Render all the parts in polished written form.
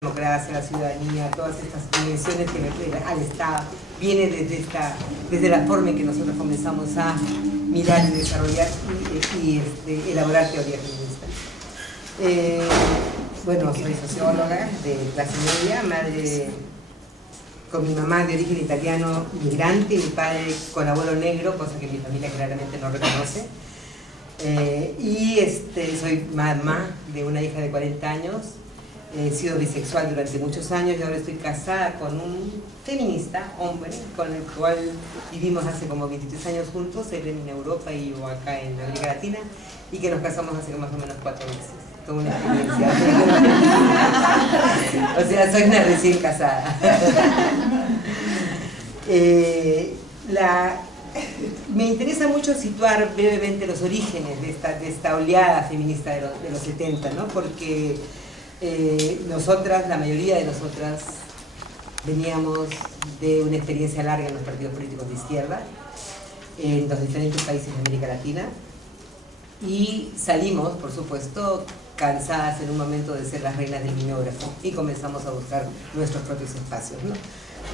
democracia, la ciudadanía, todas estas dimensiones que al Estado, viene desde la forma en que nosotros comenzamos a mirar y desarrollar y elaborar teoría feminista. Bueno, soy socióloga de clase media, madre con mi mamá de origen italiano migrante, mi padre con abuelo negro, cosa que mi familia claramente no reconoce. Soy mamá de una hija de 40 años. He sido bisexual durante muchos años y ahora estoy casada con un feminista, hombre, con el cual vivimos hace como 23 años juntos, él en Europa y yo acá en América Latina, y que nos casamos hace más o menos 4 meses. Toda una experiencia. O sea, soy una recién casada. Me interesa mucho situar brevemente los orígenes de esta oleada feminista de los 70, ¿no? Porque nosotras, la mayoría de nosotras, veníamos de una experiencia larga en los partidos políticos de izquierda, en los diferentes países de América Latina, y salimos, por supuesto, cansadas en un momento de ser las reinas del mimeógrafo y comenzamos a buscar nuestros propios espacios, ¿no?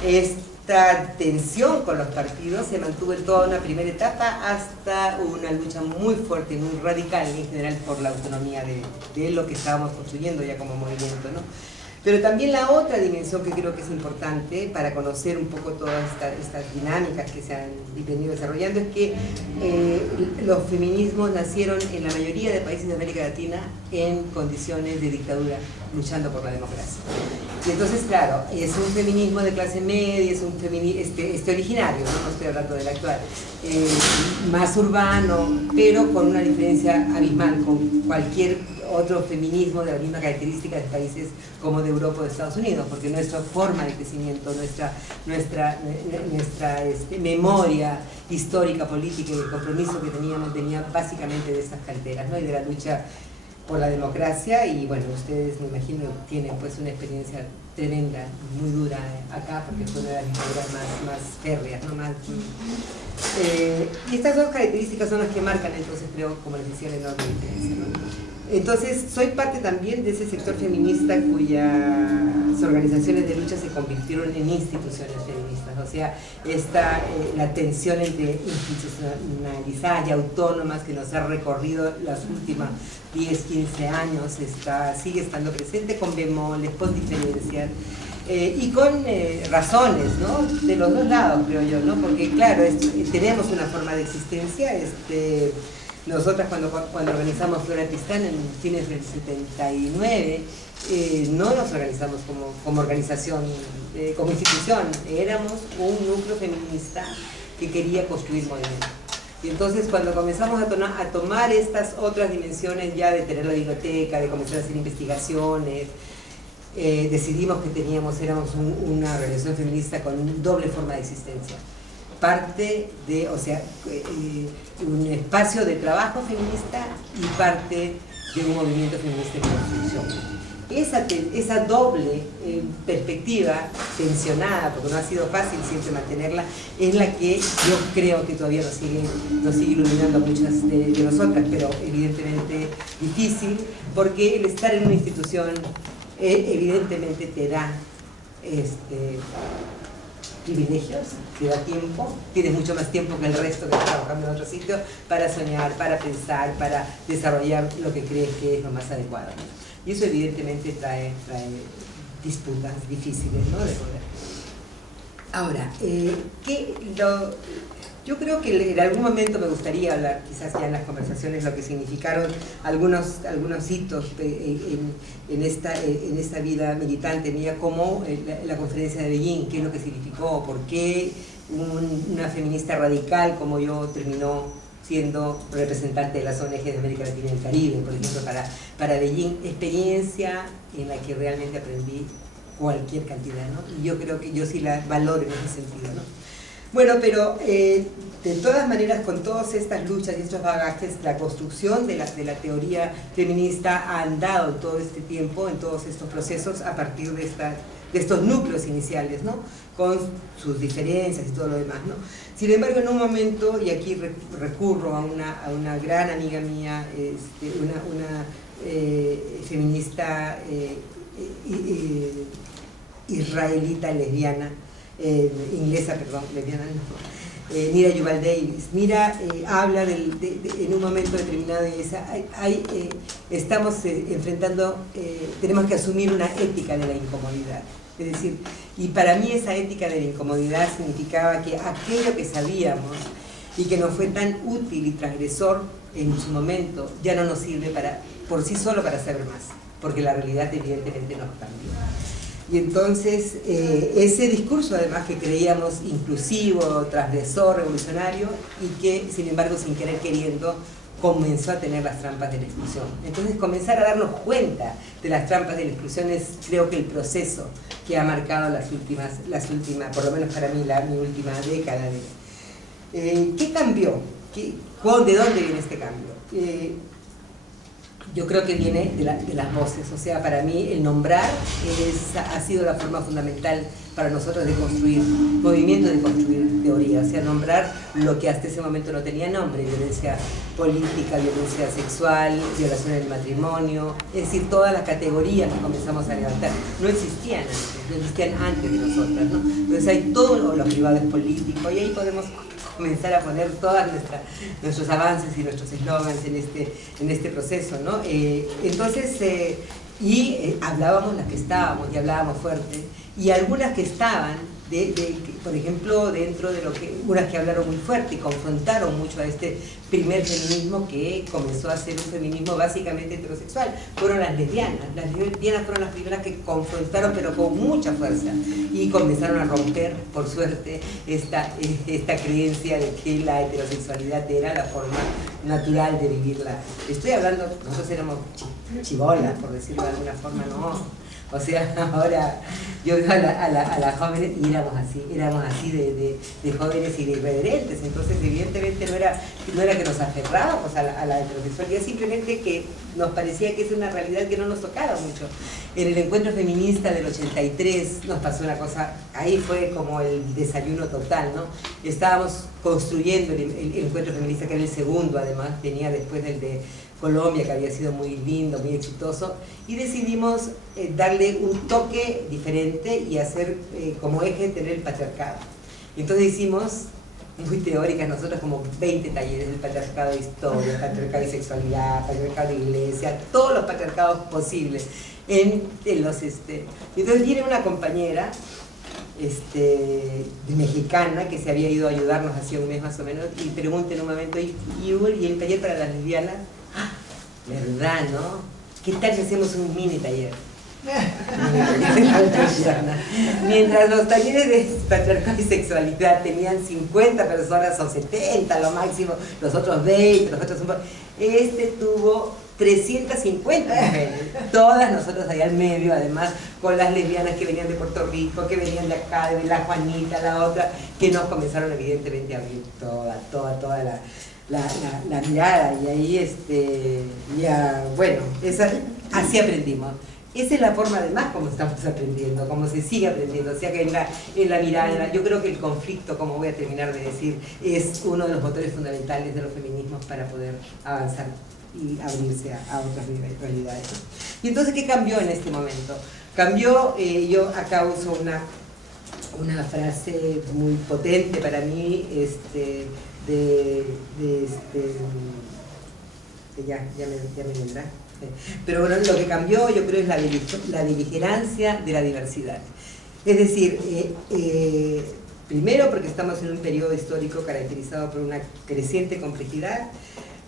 Esta tensión con los partidos se mantuvo en toda una primera etapa hasta una lucha muy fuerte, muy radical en general por la autonomía de lo que estábamos construyendo ya como movimiento, ¿no? Pero también la otra dimensión que creo que es importante para conocer un poco todas estas dinámicas que se han venido desarrollando es que los feminismos nacieron en la mayoría de países de América Latina en condiciones de dictadura, luchando por la democracia. Y entonces, claro, es un feminismo de clase media, es un feminismo originario, ¿no? No estoy hablando del actual, más urbano, pero con una diferencia abismal con cualquier otro feminismo de la misma característica de países como de Europa o de Estados Unidos, porque nuestra forma de crecimiento, nuestra memoria histórica, política y el compromiso que teníamos venía básicamente de estas canteras, ¿no? Y de la lucha por la democracia. Y bueno, ustedes me imagino tienen pues una experiencia tremenda, muy dura acá, porque fue una de las dictaduras más férreas, ¿no? Y estas dos características son las que marcan entonces, creo, como les decía, la enorme diferencia, ¿no? Entonces, soy parte también de ese sector feminista cuyas organizaciones de lucha se convirtieron en instituciones feministas, o sea, la tensión entre institucionalizadas y autónomas que nos ha recorrido las últimas 10, 15 años sigue estando presente con bemoles, con diferencias. Y con razones, ¿no? De los dos lados, creo yo, ¿no? Porque claro, tenemos una forma de existencia. Nosotras cuando organizamos Flora Tristán en fines del 79, no nos organizamos como organización, como institución, éramos un núcleo feminista que quería construir movimiento. Y entonces cuando comenzamos a tomar estas otras dimensiones ya de tener la biblioteca, de comenzar a hacer investigaciones, decidimos que éramos una organización feminista con una doble forma de existencia. Parte de, o sea, un espacio de trabajo feminista y parte de un movimiento feminista de construcción. Esa doble perspectiva tensionada, porque no ha sido fácil siempre mantenerla, es la que yo creo que todavía nos sigue iluminando a muchas de nosotras, pero evidentemente difícil, porque el estar en una institución evidentemente te da privilegios, te da tiempo, tienes mucho más tiempo que el resto que está trabajando en otro sitio para soñar, para pensar, para desarrollar lo que crees que es lo más adecuado, ¿no? Y eso evidentemente trae disputas difíciles, ¿no? De poder. Ahora, yo creo que en algún momento me gustaría hablar, quizás ya en las conversaciones, lo que significaron algunos hitos en esta vida militante mía, como la conferencia de Beijing, qué es lo que significó, por qué una feminista radical como yo terminó siendo representante de las ONG de América Latina y el Caribe, por ejemplo, para Beijing, experiencia en la que realmente aprendí cualquier cantidad, ¿no? Y yo creo que yo sí la valoro en ese sentido, ¿no? Bueno, pero de todas maneras, con todas estas luchas y estos bagajes, la construcción de la teoría feminista ha andado todo este tiempo, en todos estos procesos, a partir de estos núcleos iniciales, ¿no? Con sus diferencias y todo lo demás, ¿no? Sin embargo, en un momento, y aquí recurro a una gran amiga mía, una feminista israelita lesbiana, inglesa, perdón, lesbiana no. Mira Yuval Davis. Mira habla en un momento determinado de esa, estamos enfrentando, tenemos que asumir una ética de la incomodidad. Es decir, y para mí esa ética de la incomodidad significaba que aquello que sabíamos y que nos fue tan útil y transgresor en su momento, ya no nos sirve por sí solo para saber más, porque la realidad evidentemente nos cambió. Y entonces ese discurso además que creíamos inclusivo, transgresor, revolucionario, y que sin embargo sin querer queriendo comenzó a tener las trampas de la exclusión. Entonces comenzar a darnos cuenta de las trampas de la exclusión es, creo que, el proceso que ha marcado las últimas, por lo menos para mí, mi última década. ¿Qué cambió? ¿De dónde viene este cambio? Yo creo que viene de las voces. O sea, para mí el nombrar ha sido la forma fundamental para nosotros de construir movimientos, de construir teoría. O sea, nombrar lo que hasta ese momento no tenía nombre: violencia política, violencia sexual, violación del matrimonio. Es decir, todas las categorías que comenzamos a levantar no existían antes de nosotras, ¿no? Entonces hay todos los privados políticos, y ahí podemos comenzar a poner todos nuestros avances y nuestros eslogans en este proceso, ¿no? Entonces, hablábamos las que estábamos, y hablábamos fuerte, y algunas que estaban, por ejemplo, dentro de unas que hablaron muy fuerte y confrontaron mucho a este primer feminismo que comenzó a ser un feminismo básicamente heterosexual, fueron las lesbianas. Las lesbianas fueron las primeras que confrontaron, pero con mucha fuerza, y comenzaron a romper, por suerte, esta creencia de que la heterosexualidad era la forma natural de vivirla. Estoy hablando, nosotros éramos chibolas, por decirlo de alguna forma, ¿no? O sea, ahora yo veo a las jóvenes y éramos así de jóvenes y de irreverentes. Entonces evidentemente no era que nos aferrábamos a la heterosexualidad, simplemente que nos parecía que es una realidad que no nos tocaba mucho. En el encuentro feminista del 83 nos pasó una cosa, ahí fue como el desayuno total, ¿no? Estábamos construyendo el encuentro feminista, que era el segundo, además, venía después del de Colombia, que había sido muy lindo, muy exitoso, y decidimos darle un toque diferente y hacer como eje tener el patriarcado. Y entonces hicimos, muy teóricas nosotros, como 20 talleres del patriarcado de historia, patriarcado de sexualidad, patriarcado de iglesia, todos los patriarcados posibles. Entonces viene una compañera mexicana que se había ido a ayudarnos hacía un mes más o menos, y pregunta en un momento, ¿y el taller para las lesbianas? ¿Verdad, no? ¿Qué tal si hacemos un mini taller? Mientras los talleres de patriarcado y sexualidad tenían 50 personas o 70 lo máximo, los otros 20, los otros tuvo 350 mujeres, todas nosotros ahí al medio, además con las lesbianas que venían de Puerto Rico, que venían de acá, de la Juanita, la otra, que nos comenzaron evidentemente a abrir toda la mirada, y ahí bueno, así aprendimos. Esa es la forma además como estamos aprendiendo, como se sigue aprendiendo, o sea que en la mirada, yo creo que el conflicto, como voy a terminar de decir, es uno de los motores fundamentales de los feminismos para poder avanzar y abrirse a otras realidades. Y entonces, ¿qué cambió en este momento? Cambió, yo acá uso una frase muy potente para mí, ya me vendrá. Pero bueno, lo que cambió, yo creo, es la beligerancia de la diversidad. Es decir, primero porque estamos en un periodo histórico caracterizado por una creciente complejidad,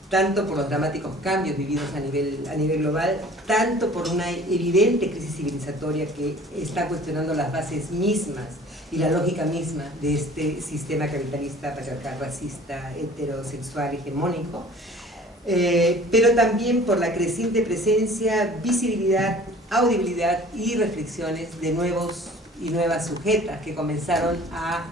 tanto por los dramáticos cambios vividos a nivel global, tanto por una evidente crisis civilizatoria que está cuestionando las bases mismas y la lógica misma de este sistema capitalista, patriarcal, racista, heterosexual, hegemónico, pero también por la creciente presencia, visibilidad, audibilidad y reflexiones de nuevos y nuevas sujetas que comenzaron a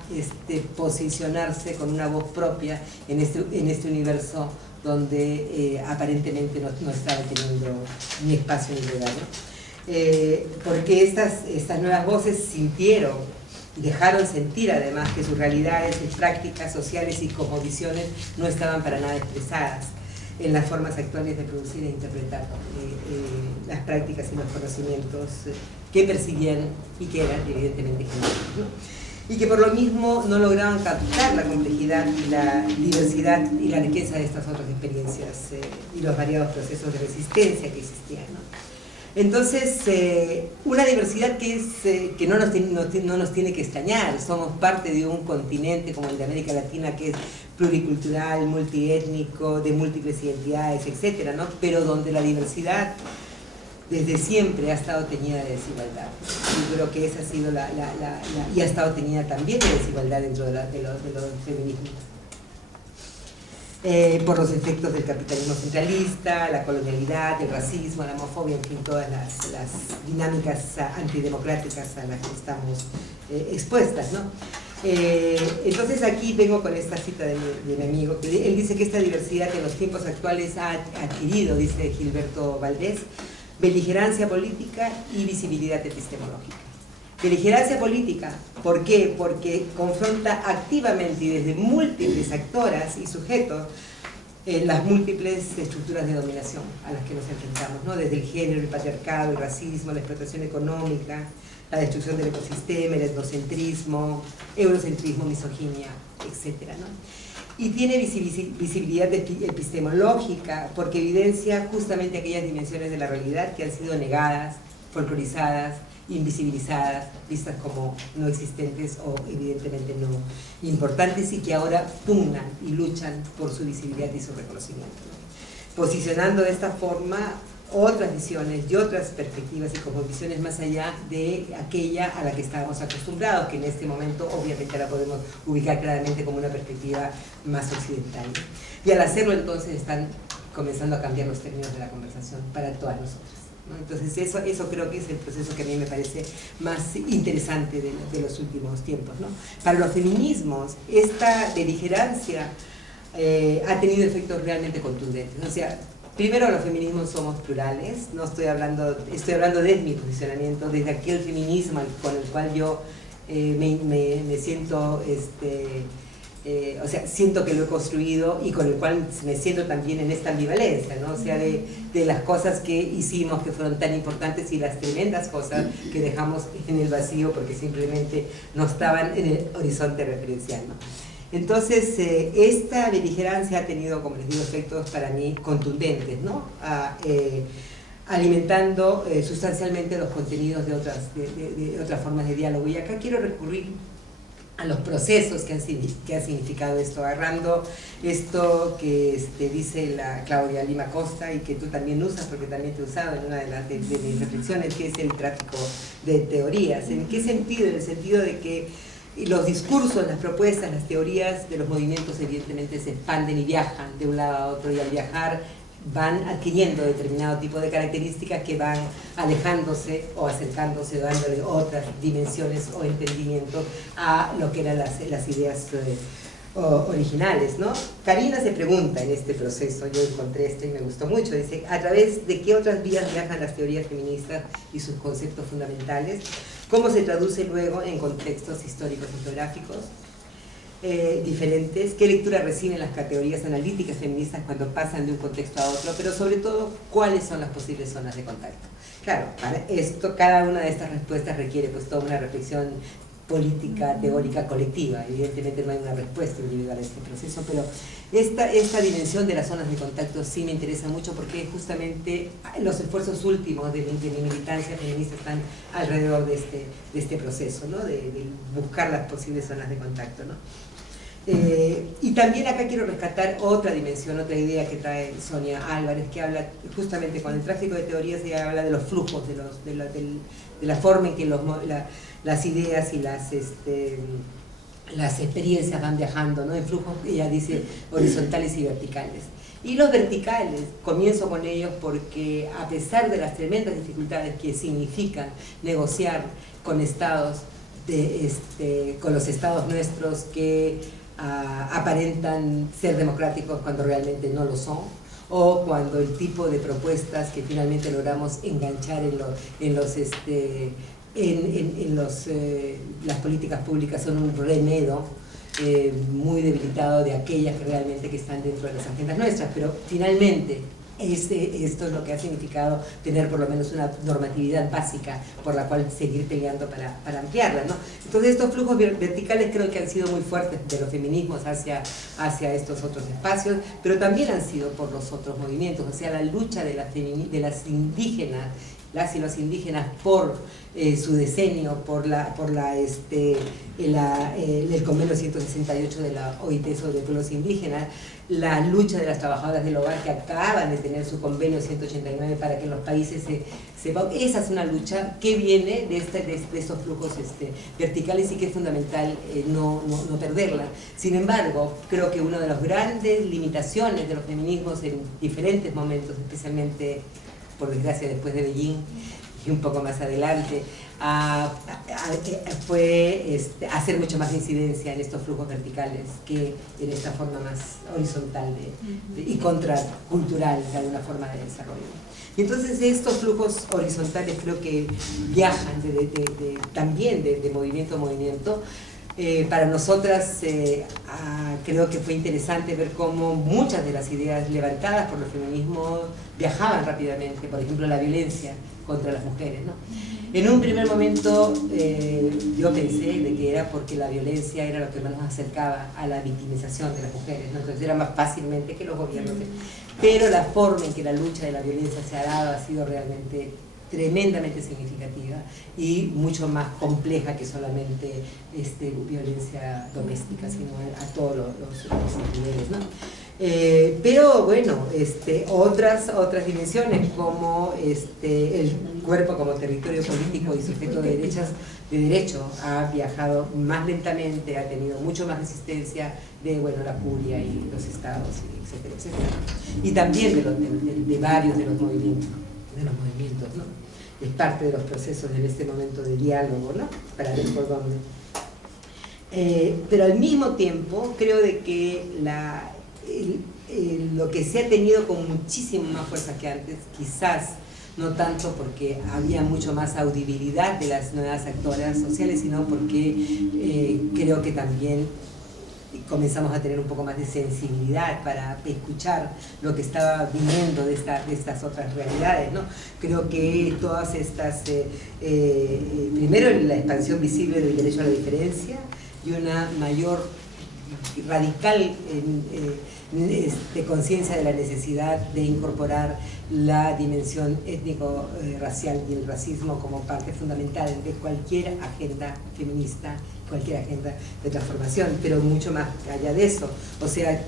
posicionarse con una voz propia en este universo donde aparentemente no estaba teniendo ni espacio ni lugar, ¿no? Porque estas nuevas voces dejaron sentir además que sus realidades, sus prácticas sociales y cosmovisiones no estaban para nada expresadas. en las formas actuales de producir e interpretar las prácticas y los conocimientos que percibían y que eran evidentemente genuinos, ¿no? Y que por lo mismo no lograban captar la complejidad y la diversidad y la riqueza de estas otras experiencias y los variados procesos de resistencia que existían, ¿no? Entonces, una diversidad que no nos tiene que extrañar. Somos parte de un continente como el de América Latina, que es pluricultural, multiétnico, de múltiples identidades, etcétera, ¿no? Pero donde la diversidad desde siempre ha estado teñida de desigualdad. Yo creo que esa ha sido y ha estado teñida también de desigualdad dentro de los feminismos. Por los efectos del capitalismo centralista, la colonialidad, el racismo, la homofobia, en fin, todas las dinámicas antidemocráticas a las que estamos expuestas, ¿no? Entonces aquí vengo con esta cita de mi amigo, que él dice que esta diversidad en los tiempos actuales ha adquirido, dice Gilberto Valdés, beligerancia política y visibilidad epistemológica. Beligerancia política, ¿por qué? Porque confronta activamente y desde múltiples actoras y sujetos las múltiples estructuras de dominación a las que nos enfrentamos, ¿no? Desde el género, el patriarcado, el racismo, la explotación económica, la destrucción del ecosistema, el etnocentrismo, eurocentrismo, misoginia, etcétera, ¿no? Y tiene visibilidad epistemológica porque evidencia justamente aquellas dimensiones de la realidad que han sido negadas, folclorizadas, invisibilizadas, vistas como no existentes o evidentemente no importantes y que ahora pugnan y luchan por su visibilidad y su reconocimiento, ¿no? Posicionando de esta forma otras visiones y otras perspectivas y como visiones más allá de aquella a la que estábamos acostumbrados, que en este momento obviamente la podemos ubicar claramente como una perspectiva más occidental, ¿no? Y al hacerlo entonces están comenzando a cambiar los términos de la conversación para todas nosotras, ¿no? Entonces eso creo que es el proceso que a mí me parece más interesante de los últimos tiempos, ¿no? Para los feminismos esta beligerancia ha tenido efectos realmente contundentes, o sea, primero, los feminismos somos plurales, estoy hablando de mi posicionamiento, desde aquel feminismo con el cual yo me siento, o sea, siento que lo he construido y con el cual me siento también en esta ambivalencia, ¿no? O sea, de las cosas que hicimos que fueron tan importantes y las tremendas cosas que dejamos en el vacío porque simplemente no estaban en el horizonte referencial, ¿no? Entonces, esta beligerancia ha tenido, como les digo, efectos para mí contundentes, ¿no? Alimentando sustancialmente los contenidos de otras formas de diálogo. Y acá quiero recurrir a los procesos que ha significado esto, agarrando esto que dice la Claudia Lima Costa y que tú también usas, porque también te he usado en una de mis reflexiones, que es el tráfico de teorías. ¿En qué sentido? En el sentido de que los discursos, las propuestas, las teorías de los movimientos evidentemente se expanden y viajan de un lado a otro, y al viajar van adquiriendo determinado tipo de características que van alejándose o acercándose, dándole otras dimensiones o entendimiento a lo que eran las ideas originales, ¿no? Karina se pregunta en este proceso, yo encontré esto y me gustó mucho, dice, ¿a través de qué otras vías viajan las teorías feministas y sus conceptos fundamentales? ¿Cómo se traduce luego en contextos históricos y geográficos diferentes? ¿Qué lectura reciben las categorías analíticas feministas cuando pasan de un contexto a otro? Pero sobre todo, ¿cuáles son las posibles zonas de contacto? Claro, para esto, cada una de estas respuestas requiere pues toda una reflexión política, teórica, colectiva. Evidentemente no hay una respuesta individual a este proceso, pero esta dimensión de las zonas de contacto sí me interesa mucho porque justamente los esfuerzos últimos de mi militancia feminista están alrededor de este proceso, ¿no? de buscar las posibles zonas de contacto, ¿no? Y también acá quiero rescatar otra dimensión, otra idea que trae Sonia Álvarez, que habla justamente con el tráfico de teorías, ella habla de los flujos, de la forma en que las ideas y las experiencias van viajando, ¿no? En flujos, ella dice, horizontales y verticales. Y los verticales, comienzo con ellos porque a pesar de las tremendas dificultades que significan negociar con estados, con los estados nuestros que aparentan ser democráticos cuando realmente no lo son, o cuando el tipo de propuestas que finalmente logramos enganchar las políticas públicas son un remedo muy debilitado de aquellas que realmente que están dentro de las agendas nuestras, pero finalmente esto es lo que ha significado tener por lo menos una normatividad básica por la cual seguir peleando para ampliarla, ¿no? Entonces estos flujos verticales creo que han sido muy fuertes de los feminismos hacia estos otros espacios, pero también han sido por los otros movimientos, o sea, la lucha de las indígenas, las y los indígenas por su decenio, por el convenio 168 de la OIT sobre pueblos indígenas, la lucha de las trabajadoras del hogar que acaban de tener su convenio 189 para que los países esa es una lucha que viene de estos flujos verticales y que es fundamental no perderla. Sin embargo, creo que una de las grandes limitaciones de los feminismos en diferentes momentos, especialmente por desgracia después de Beijing y un poco más adelante, fue hacer mucho más incidencia en estos flujos verticales que en esta forma más horizontal y contracultural de alguna forma de desarrollo. Y entonces estos flujos horizontales creo que viajan también de movimiento a movimiento. Para nosotras creo que fue interesante ver cómo muchas de las ideas levantadas por el feminismo viajaban rápidamente, por ejemplo la violencia contra las mujeres, ¿no? En un primer momento yo pensé de que era porque la violencia era lo que más nos acercaba a la victimización de las mujeres, ¿no? Entonces era más fácilmente que los gobiernos, pero la forma en que la lucha de la violencia se ha dado ha sido realmente tremendamente significativa y mucho más compleja que solamente violencia doméstica, sino a todos los niveles, ¿no? Pero bueno, otras dimensiones como el cuerpo como territorio político y sujeto de derecho ha viajado más lentamente, ha tenido mucho más resistencia de la curia y los estados, etcétera, etcétera. Y también de varios de los movimientos, ¿no? Es parte de los procesos en este momento de diálogo, ¿no? Para ver por dónde. Pero al mismo tiempo creo de que lo que se ha tenido con muchísimo más fuerza que antes, quizás no tanto porque había mucho más audibilidad de las nuevas actoras sociales, sino porque creo que también comenzamos a tener un poco más de sensibilidad para escuchar lo que estaba viniendo de estas otras realidades, ¿no? Creo que todas estas, primero la expansión visible del derecho a la diferencia y una mayor radical conciencia de la necesidad de incorporar la dimensión étnico-racial y el racismo como parte fundamental de cualquier agenda feminista, cualquier agenda de transformación, pero mucho más allá de eso, o sea,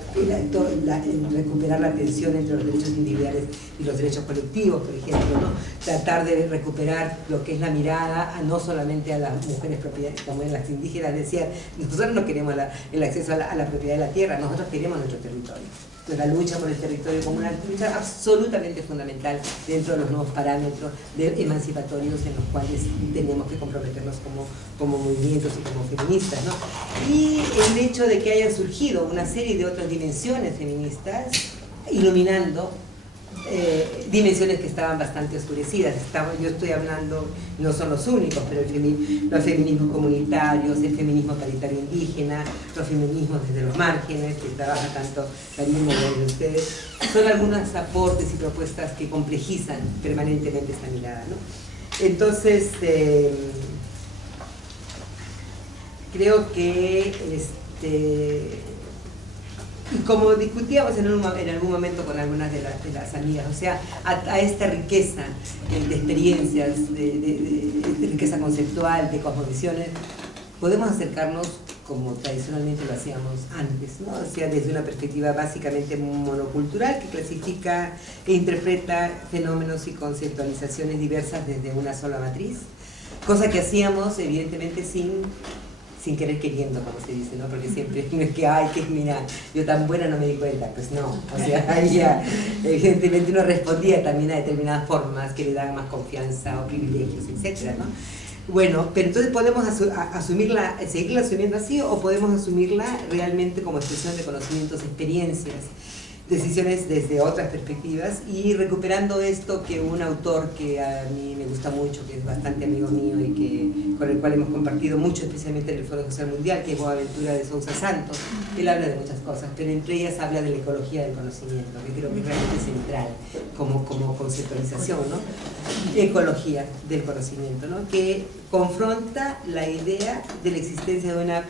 recuperar la tensión entre los derechos individuales y los derechos colectivos, por ejemplo, ¿no? Tratar de recuperar lo que es la mirada no solamente a las mujeres propietarias, como en las indígenas decían, nosotros no queremos el acceso a la propiedad de la tierra, nosotros queremos nuestro territorio. La lucha por el territorio como una lucha absolutamente fundamental dentro de los nuevos parámetros emancipatorios en los cuales tenemos que comprometernos como movimientos y como feministas, ¿no? Y el hecho de que hayan surgido una serie de otras dimensiones feministas iluminando dimensiones que estaban bastante oscurecidas. Yo estoy hablando, no son los únicos, pero los feminismos comunitarios, el feminismo paritario indígena, los feminismos desde los márgenes, que trabaja tanto Karina y ustedes, son algunos aportes y propuestas que complejizan permanentemente esta mirada, ¿no? Entonces, creo que y como discutíamos en algún momento con algunas de las amigas, o sea, a esta riqueza de experiencias, de riqueza conceptual, de cosmovisiones, podemos acercarnos como tradicionalmente lo hacíamos antes, ¿no? O sea, desde una perspectiva básicamente monocultural que clasifica e interpreta fenómenos y conceptualizaciones diversas desde una sola matriz, cosa que hacíamos evidentemente sin querer queriendo, como se dice, ¿no? Porque siempre no es que, ay, que mira, yo tan buena no me di cuenta, pues no, o sea, ahí ya evidentemente uno respondía también a determinadas formas que le dan más confianza o privilegios, etcétera, ¿no? Bueno, pero entonces podemos asumirla, seguirla asumiendo así, o podemos asumirla realmente como expresión de conocimientos, experiencias, decisiones desde otras perspectivas y recuperando esto que un autor que a mí me gusta mucho, que es bastante amigo mío y con el cual hemos compartido mucho, especialmente en el Foro Social Mundial, que es Boaventura de Sousa Santos. Él habla de muchas cosas, pero entre ellas habla de la ecología del conocimiento, que creo que es realmente central como conceptualización, ¿no? Ecología del conocimiento, ¿no? Que confronta la idea de la existencia de una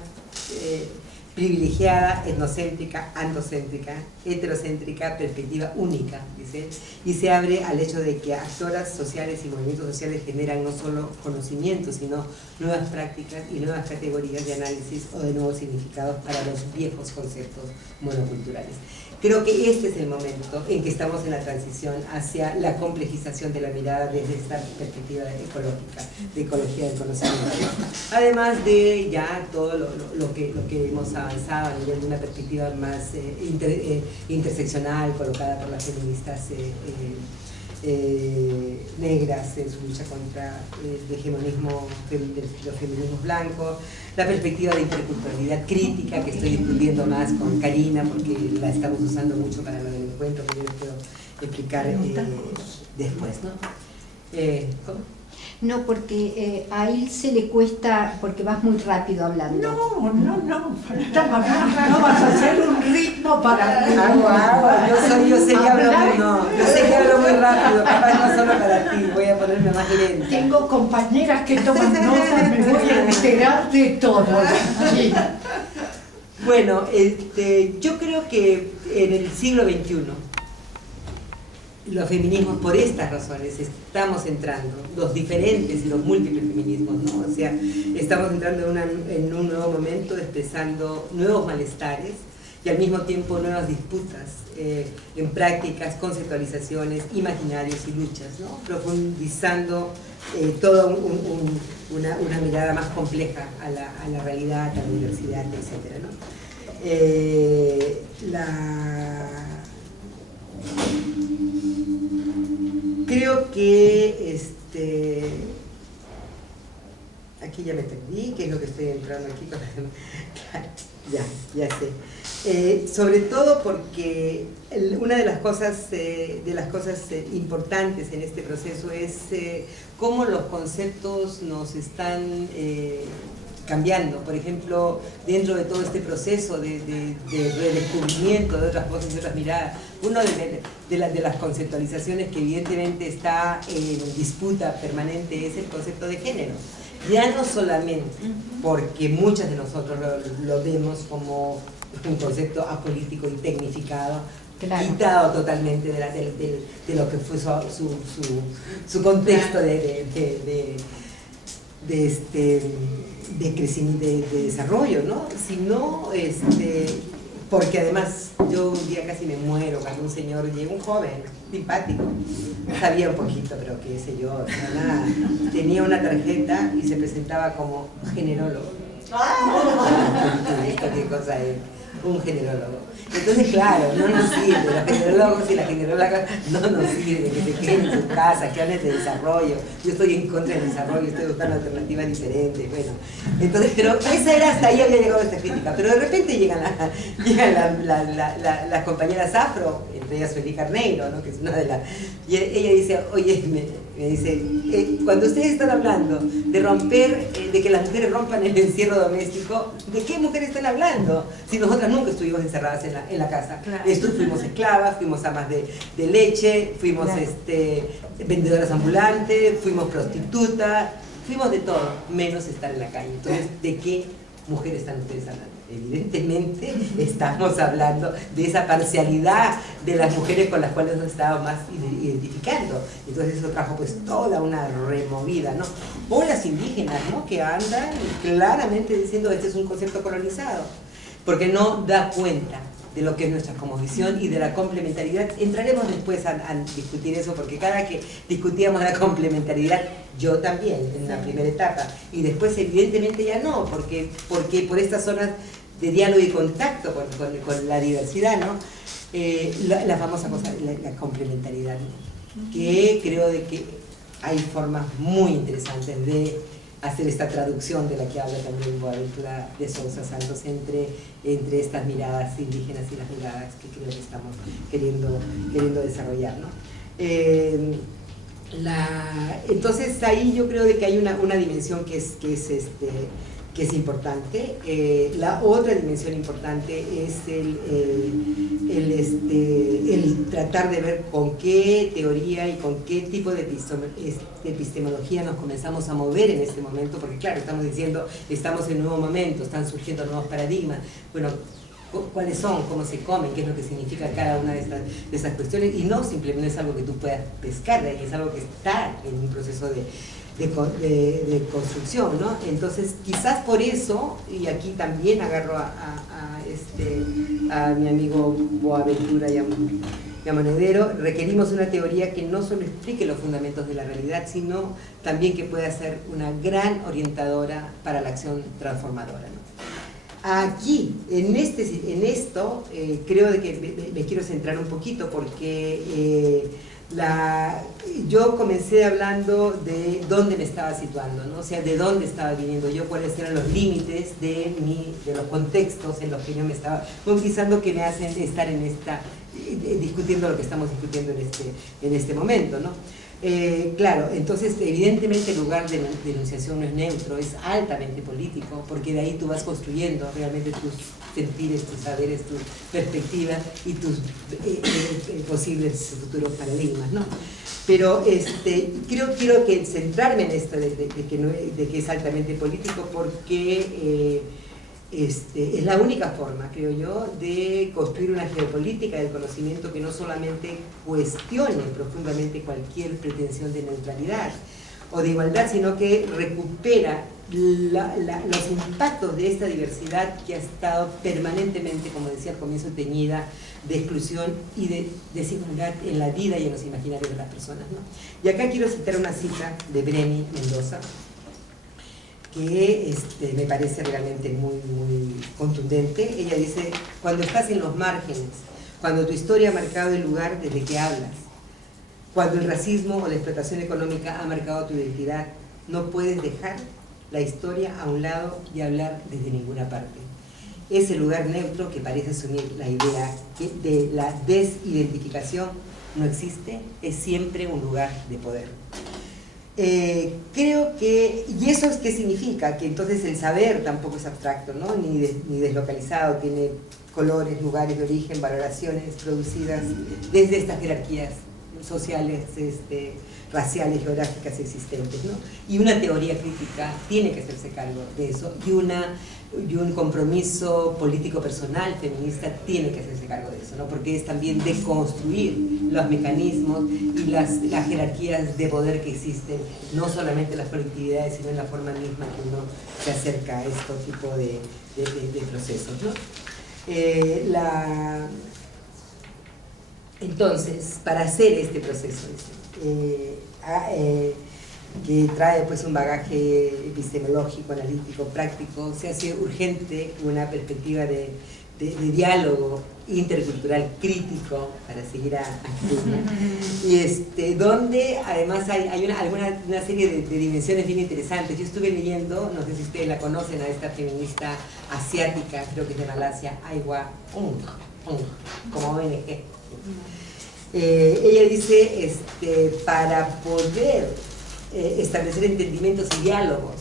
privilegiada, etnocéntrica, androcéntrica, heterocéntrica, perspectiva única, dice, y se abre al hecho de que actoras sociales y movimientos sociales generan no solo conocimientos, sino nuevas prácticas y nuevas categorías de análisis o de nuevos significados para los viejos conceptos monoculturales. Creo que este es el momento en que estamos en la transición hacia la complejización de la mirada desde esta perspectiva ecológica, de ecología del conocimiento. Además de ya todo lo que hemos avanzado a nivel de una perspectiva más interseccional, colocada por las feministas negras en su lucha contra el hegemonismo de los feminismos blancos, la perspectiva de interculturalidad crítica que estoy discutiendo más con Karina porque la estamos usando mucho para lo del encuentro, que yo les puedo explicar después, ¿no? ¿Cómo? No, porque a él se le cuesta, porque vas muy rápido hablando. No, no vas a hacer un ritmo para... Yo sé que hablo muy rápido, capaz no solo para ti, voy a ponerme más lenta. Tengo compañeras que toman notas, me voy a enterar de todo. Sí. Bueno, yo creo que en el siglo XXI, los feminismos, por estas razones, estamos entrando, los diferentes y los múltiples feminismos, ¿no? O sea, estamos entrando en un nuevo momento, expresando nuevos malestares y al mismo tiempo nuevas disputas en prácticas, conceptualizaciones, imaginarios y luchas, ¿no? Profundizando toda una mirada más compleja a la realidad, a la diversidad, etc., ¿no? Creo que aquí ya me perdí, que es lo que estoy entrando aquí con ya sé. Sobre todo porque una de las cosas importantes en este proceso es cómo los conceptos nos están cambiando. Por ejemplo, dentro de todo este proceso de redescubrimiento de otras voces y otras miradas, una de las conceptualizaciones que evidentemente está en disputa permanente es el concepto de género. Ya no solamente porque muchas de nosotros lo vemos como un concepto apolítico y tecnificado, claro, quitado totalmente de lo que fue su contexto de crecimiento, de desarrollo, ¿no? Sino porque además yo un día casi me muero cuando un señor llegó, un joven simpático, sabía un poquito, pero qué sé yo, no, nada, tenía una tarjeta y se presentaba como generólogo. ¿Qué cosa es? Un generólogo. Entonces, claro, no nos sirve, los generólogos y las generólogas no nos sirve que se queden en su casa, que hablen de desarrollo. Yo estoy en contra del desarrollo, estoy buscando alternativas diferentes, bueno. Entonces, pero esa era, hasta ahí había llegado esta crítica, pero de repente llegan las compañeras afro, entre ellas Felipe Carneiro, ¿no? Que es una de las... Y ella dice, oye, me dice, cuando ustedes están hablando de romper, de que las mujeres rompan el encierro doméstico, ¿de qué mujeres están hablando? Si nosotras nunca estuvimos encerradas en la casa. Claro. Fuimos esclavas, fuimos amas de leche, fuimos claro, vendedoras ambulantes, fuimos prostitutas, fuimos de todo, menos estar en la calle. Entonces, ¿de qué mujeres están ustedes hablando? Evidentemente estamos hablando de esa parcialidad de las mujeres con las cuales nos estábamos más identificando. Entonces eso trajo pues toda una removida, ¿no? O las indígenas, ¿no? Que andan claramente diciendo este es un concepto colonizado, porque no da cuenta de lo que es nuestra cosmovisión y de la complementariedad. Entraremos después a discutir eso, porque cada que discutíamos la complementariedad, yo también en la primera etapa, y después evidentemente ya no, porque por estas zonas de diálogo y contacto con la diversidad, ¿no? La famosa cosa, la complementariedad, ¿no? Que creo de que hay formas muy interesantes de hacer esta traducción de la que habla también Boaventura de Sousa Santos entre estas miradas indígenas y las miradas que creo que estamos queriendo desarrollar, ¿no? Entonces ahí yo creo de que hay una dimensión que es importante. La otra dimensión importante es el tratar de ver con qué teoría y con qué tipo de epistemología nos comenzamos a mover en este momento, porque claro, estamos diciendo, estamos en un nuevo momento, están surgiendo nuevos paradigmas. Bueno, ¿cuáles son? ¿Cómo se comen? ¿Qué es lo que significa cada una de esas cuestiones? Y no simplemente es algo que tú puedas pescar de ahí, es algo que está en un proceso de construcción, ¿no? Entonces, quizás por eso, y aquí también agarro a mi amigo Boaventura y a Monedero, requerimos una teoría que no solo explique los fundamentos de la realidad, sino también que pueda ser una gran orientadora para la acción transformadora, ¿no? Aquí, en esto, creo de que me quiero centrar un poquito porque yo comencé hablando de dónde me estaba situando, ¿no? O sea, de dónde estaba viniendo yo, cuáles eran los límites de los contextos en los que yo me estaba movilizando que me hacen estar discutiendo lo que estamos discutiendo en este momento, ¿no? Claro, entonces evidentemente el lugar de enunciación no es neutro, es altamente político, porque de ahí tú vas construyendo realmente tus sentires, tus saberes, tus perspectivas y tus posibles futuros paradigmas, ¿no? Pero quiero que centrarme en esto de que es altamente político, porque es la única forma, creo yo, de construir una geopolítica del conocimiento que no solamente cuestione profundamente cualquier pretensión de neutralidad o de igualdad, sino que recupera los impactos de esta diversidad que ha estado permanentemente, como decía al comienzo, teñida de exclusión y de desigualdad en la vida y en los imaginarios de las personas, ¿no? Y acá quiero citar una cita de Breni Mendoza, que me parece realmente muy, muy contundente. Ella dice: cuando estás en los márgenes, cuando tu historia ha marcado el lugar desde que hablas, cuando el racismo o la explotación económica ha marcado tu identidad, no puedes dejar la historia a un lado y hablar desde ninguna parte. Ese lugar neutro que parece asumir la idea de la desidentificación no existe, es siempre un lugar de poder. Creo que, y eso es qué significa, que entonces el saber tampoco es abstracto, ¿no? ni deslocalizado, tiene colores, lugares de origen, valoraciones producidas desde estas jerarquías sociales, raciales, geográficas existentes, ¿no? Y una teoría crítica tiene que hacerse cargo de eso, y un compromiso político personal feminista tiene que hacerse cargo de eso, ¿no? Porque es también deconstruir los mecanismos y las jerarquías de poder que existen, no solamente en las colectividades, sino en la forma misma que uno se acerca a este tipo de procesos, ¿no? Entonces, para hacer este proceso que trae pues un bagaje epistemológico, analítico, práctico, se hace urgente una perspectiva de diálogo intercultural crítico, para seguir y donde además hay una serie de dimensiones bien interesantes. Yo estuve leyendo, no sé si ustedes la conocen, a esta feminista asiática, creo que es de Malasia, Aiwa como ONG. Ella dice, para poder establecer entendimientos y diálogos,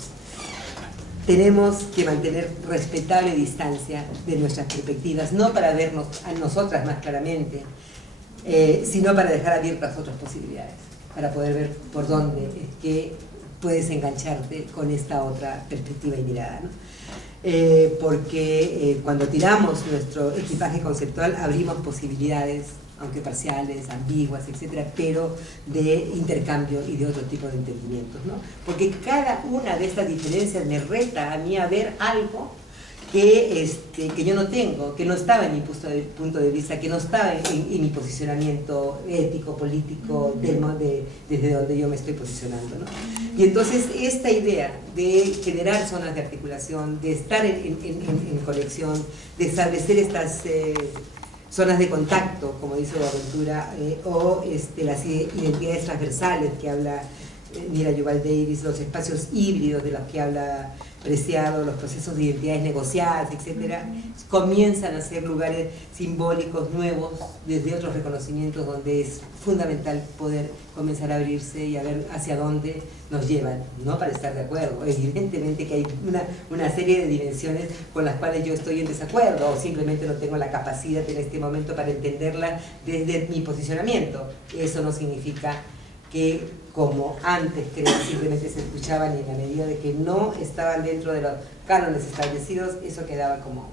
tenemos que mantener respetable distancia de nuestras perspectivas, no para vernos a nosotras más claramente, sino para dejar abiertas otras posibilidades, para poder ver por dónde es que puedes engancharte con esta otra perspectiva y mirada, ¿no? Porque cuando tiramos nuestro equipaje conceptual abrimos posibilidades, aunque parciales, ambiguas, etcétera, pero de intercambio y de otro tipo de entendimientos, ¿no? Porque cada una de estas diferencias me reta a mí a ver algo que yo no tengo, que no estaba en mi punto de vista, que no estaba en mi posicionamiento ético, político, desde donde yo me estoy posicionando, ¿no? Y entonces esta idea de generar zonas de articulación, de estar en conexión, de establecer estas zonas de contacto, como dice Boaventura, o las identidades transversales que habla Mira Yuval Davis, los espacios híbridos de los que habla Preciado, los procesos de identidades negociadas, etcétera, comienzan a ser lugares simbólicos nuevos desde otros reconocimientos donde es fundamental poder comenzar a abrirse y a ver hacia dónde nos llevan, no para estar de acuerdo, evidentemente que hay una serie de dimensiones con las cuales yo estoy en desacuerdo o simplemente no tengo la capacidad en este momento para entenderla desde mi posicionamiento. Eso no significa que, como antes creo, simplemente se escuchaban y en la medida de que no estaban dentro de los cánones establecidos, eso quedaba como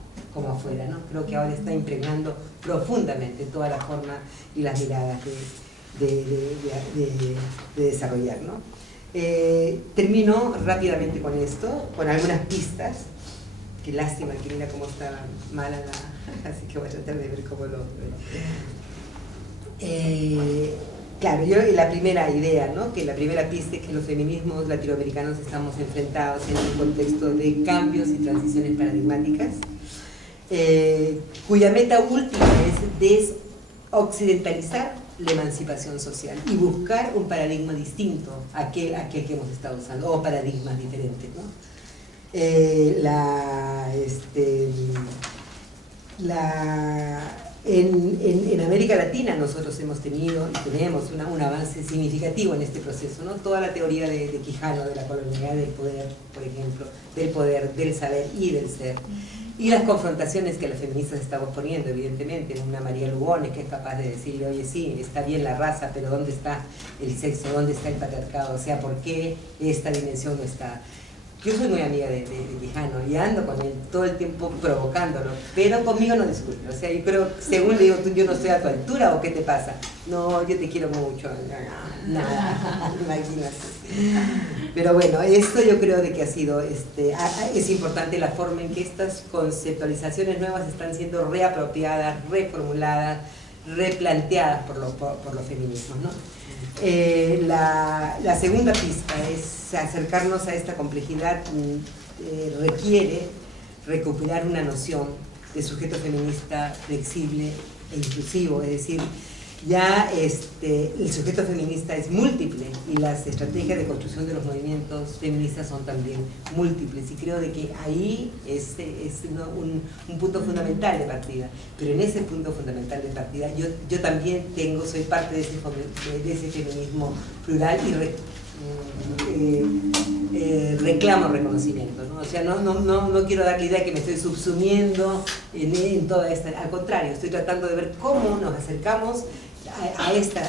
afuera, ¿no? Creo que ahora está impregnando profundamente toda la forma y las miradas de desarrollar, ¿no? Termino rápidamente con esto, con algunas pistas. Qué lástima que mira cómo está mala así que voy a tratar de ver cómo lo... Claro, yo la primera idea, ¿no? Que la primera pista es que los feminismos latinoamericanos estamos enfrentados en un contexto de cambios y transiciones paradigmáticas, cuya meta última es desoccidentalizar la emancipación social y buscar un paradigma distinto a aquel que hemos estado usando, o paradigmas diferentes, ¿no? En América Latina nosotros hemos tenido y tenemos un avance significativo en este proceso, ¿no? Toda la teoría de Quijano, de la colonialidad del poder, por ejemplo, del poder, del saber y del ser. Y las confrontaciones que las feministas estamos poniendo, evidentemente, una María Lugones que es capaz de decirle, oye, sí, está bien la raza, pero ¿dónde está el sexo? ¿Dónde está el patriarcado? O sea, ¿por qué esta dimensión no está? Yo soy muy amiga de Quijano y ando con él todo el tiempo provocándolo, pero conmigo no discute. O sea, yo creo, según le digo, yo no estoy a tu altura o qué te pasa. No, yo te quiero mucho. Nada, imagínate. Pero bueno, esto yo creo de que ha sido, es importante la forma en que estas conceptualizaciones nuevas están siendo reapropiadas, reformuladas, replanteadas por los feminismos, ¿no? La segunda pista es acercarnos a esta complejidad, requiere recuperar una noción de sujeto feminista flexible e inclusivo, es decir, ya el sujeto feminista es múltiple y las estrategias de construcción de los movimientos feministas son también múltiples, y creo de que ahí es un punto fundamental de partida, pero en ese punto fundamental de partida yo también soy parte de ese feminismo plural y reclamo reconocimiento, ¿no? O sea, no quiero dar la idea de que me estoy subsumiendo en toda esta, al contrario, estoy tratando de ver cómo nos acercamos a esta